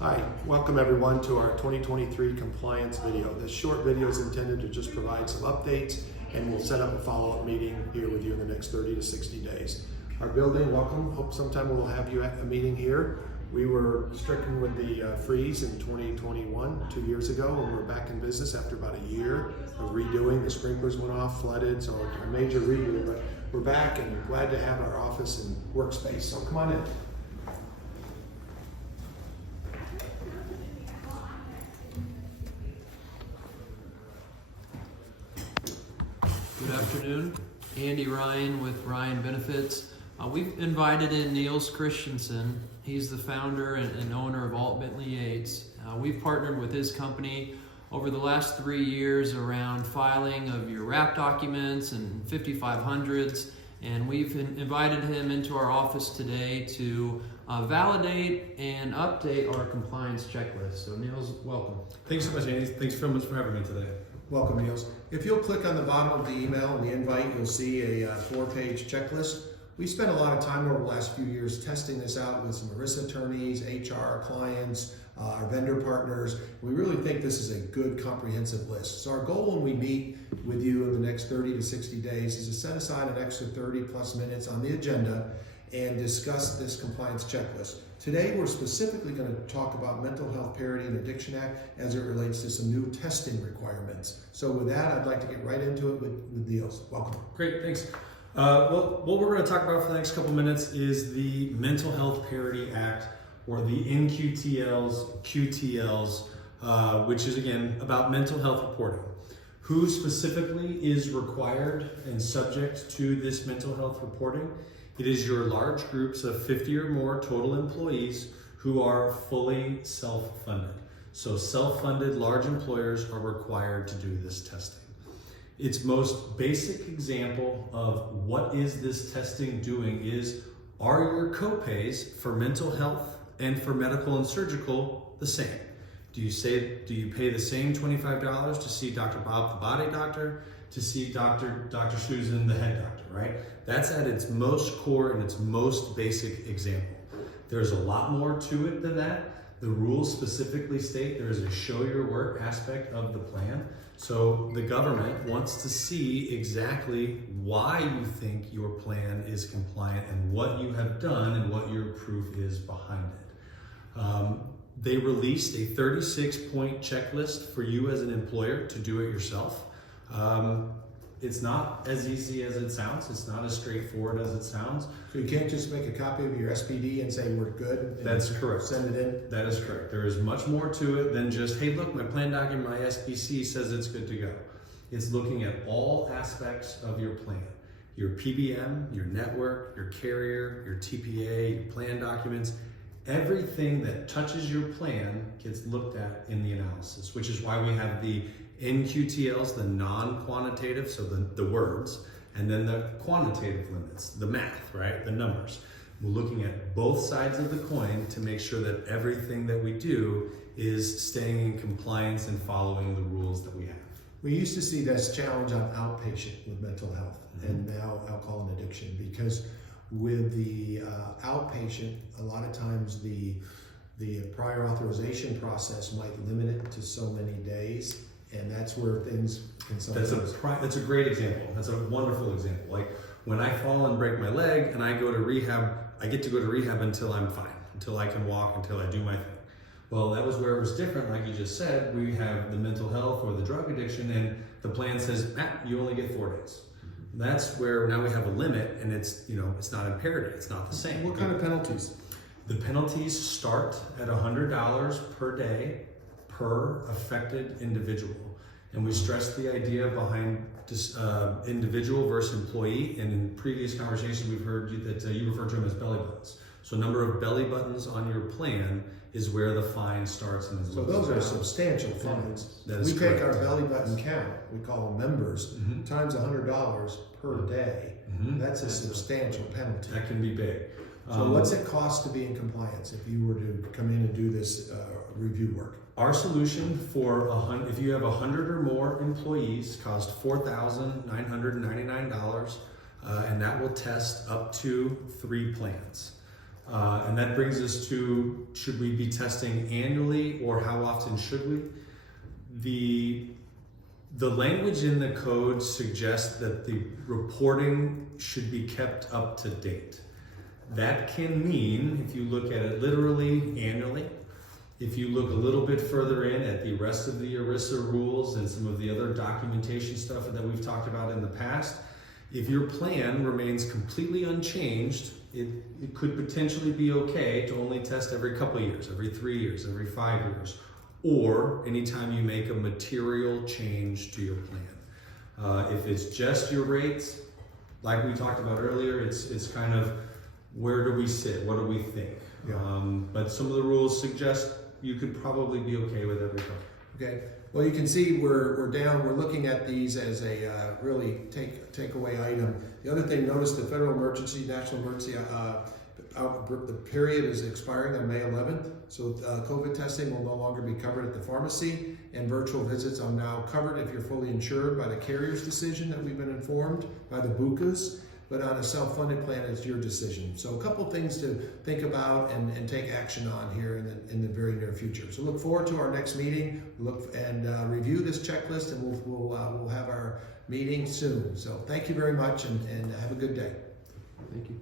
Hi, welcome everyone to our 2023 compliance video. This short video is intended to just provide some updates, and we'll set up a follow-up meeting here with you in the next 30 to 60 days. Our building, welcome. Hope sometime we'll have you at a meeting here. We were stricken with the freeze in 2021, 2 years ago, and we're back in business after about a year of redoing. The sprinklers went off, flooded, so a major redo, but we're back and glad to have our office and workspace. So come on in. Good afternoon. Andy Ryan with Ryan Benefits. We've invited in Niels Christiansen. He's the founder and owner of Alt Bentley Yates. We've partnered with his company over the last 3 years around filing of your wrap documents and 5500s, and we've invited him into our office today to validate and update our compliance checklist. So Niels, welcome. Thanks so much, Andy. Thanks very much for having me today. Welcome, Niels. If you'll click on the bottom of the email and the invite, you'll see a 4-page checklist. We spent a lot of time over the last few years testing this out with some ERISA attorneys, HR clients, our vendor partners. We really think this is a good comprehensive list. So our goal when we meet with you in the next 30 to 60 days is to set aside an extra 30 plus minutes on the agenda and discuss this compliance checklist. Today, we're specifically going to talk about Mental Health Parity and Addiction Act as it relates to some new testing requirements. So with that, I'd like to get right into it with Niels. Welcome. Great, thanks. Well, what we're going to talk about for the next couple minutes is the Mental Health Parity Act, or the NQTLs, QTLs, which is again about mental health reporting. Who specifically is required and subject to this mental health reporting? It is your large groups of 50 or more total employees who are fully self-funded. So self-funded large employers are required to do this testing. Its most basic example of what is this testing doing is, are your copays for mental health and for medical and surgical the same? Do you pay the same $25 to see Dr. Bob the body doctor, to see Dr. Susan the head doctor, right? That's at its most core and its most basic example. There's a lot more to it than that. The rules specifically state there is a show your work aspect of the plan. So the government wants to see exactly why you think your plan is compliant and what you have done and what your proof is behind it. They released a 36-point checklist for you as an employer to do it yourself. It's not as easy as it sounds. It's not as straightforward as it sounds. So you can't just make a copy of your SPD and say we're good? That's correct. Send it in? That is correct. There is much more to it than just, hey, look, my plan document, my SBC says it's good to go. It's looking at all aspects of your plan. Your PBM, your network, your carrier, your TPA, your plan documents. Everything that touches your plan gets looked at in the analysis, which is why we have the NQTLs, the non-quantitative, so the words, and then the quantitative limits, the math, right? The numbers. We're looking at both sides of the coin to make sure that everything that we do is staying in compliance and following the rules that we have. We used to see this challenge on outpatient with mental health and now alcohol and addiction, because with the outpatient, a lot of times the prior authorization process might limit it to so many days, and that's where things can sometimes... That's a great example. That's a wonderful example. Like when I fall and break my leg and I go to rehab, I get to go to rehab until I'm fine, until I can walk, until I do my thing. Well, that was where it was different. Like you just said, we have the mental health or the drug addiction, and the plan says, you only get 4 days. That's where now we have a limit, and it's not in parity. It's not the same. What kind of penalties? The penalties start at $100 per day per affected individual, and we stress the idea behind this, individual versus employee. And in previous conversations, we've heard that you refer to them as belly buttons. So number of belly buttons on your plan is where the fine starts and is. So those are substantial fines. We take our belly button count, we call them members, times $100 per day. That's a substantial penalty. That can be big. So what's it cost to be in compliance if you were to come in and do this review work? Our solution for if you have 100 or more employees costs $4,999, and that will test up to 3 plans. And that brings us to, should we be testing annually or how often should we? The language in the code suggests that the reporting should be kept up to date. That can mean, if you look at it literally, annually. If you look a little bit further in at the rest of the ERISA rules and some of the other documentation stuff that we've talked about in the past, if your plan remains completely unchanged, it could potentially be okay to only test every couple of years, every 3 years, every 5 years, or anytime you make a material change to your plan. If it's just your rates, like we talked about earlier, it's kind of where do we sit, what do we think? Yeah. But some of the rules suggest you could probably be okay with everything. Okay. Well, you can see we're down. We're looking at these as a really takeaway item. The other thing, notice the federal emergency, national emergency, the period is expiring on May 11th. So COVID testing will no longer be covered at the pharmacy, and virtual visits are now covered if you're fully insured by the carrier's decision that we've been informed by the BUCAs. But on a self-funded plan, it's your decision. So a couple things to think about and take action on here in the very near future. So look forward to our next meeting. Look and review this checklist, and we'll have our meeting soon. So thank you very much, and have a good day. Thank you.